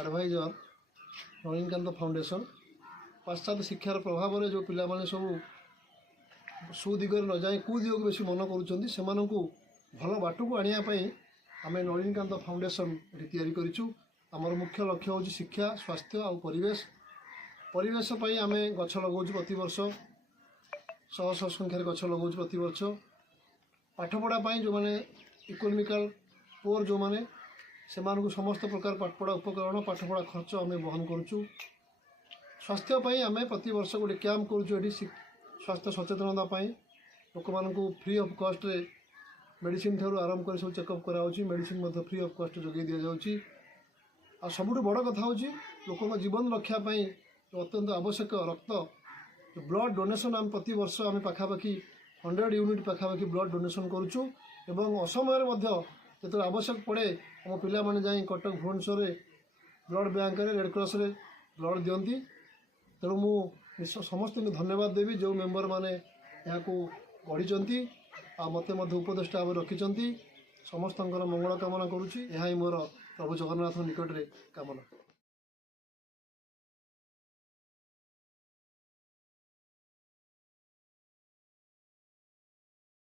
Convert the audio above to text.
Adviser Nalinikant foundation पाश्चात्य शिक्षार प्रभाव में जो पिलाने सब सुदिगरे न जाए कुदिग बेस मन कर भल बाट को आने आम नलिनीकांत फाउंडेशन ये आमर मुख्य लक्ष्य हूँ शिक्षा स्वास्थ्य और परिवेश आम गछ लगाऊ प्रति वर्ष शह शह संख्यार गछ लगाऊ प्रति वर्ष पाठपढ़ापी जो मैंने इकोनॉमिकल पुअर जो मैंने से समस्त प्रकार पाठपढ़ा उपकरण पाठपढ़ा खर्च आम बहन करुचु स्वास्थ्यपाई आम प्रति वर्ष गोटे कैंप करुचु स्वास्थ्य सचेतनता लोक मानू फ्री ऑफ कॉस्ट रे मेडिसिन ठार आरंभ कर सब चेकअप कराऊँगी मेडिसिन फ्री ऑफ कॉस्ट जोगे दि जाऊँगी आ सबुठ बड़ कथा हूँ लोक जीवन रक्षापी अत्यंत आवश्यक रक्त ब्लड डोनेशन आम प्रति वर्ष आम पाखापाखि 100 यूनिट पाखापाखि ब्लड डोनेशन करुचु एवं असमय जो आवश्यक पड़े आम पिला माने जाई कटक भुवनेश्वर ब्लड बैंक रे रेड क्रॉस रे ब्लड दियंती तेणु मु समस्त धन्यवाद देवी जो मेंबर माने यहाँ गढ़ी आ मते उपदेष्टा भाव रखिंट समस्त मंगल कामना करुँची यह मोर प्रभु जगन्नाथ निकट रे कामना।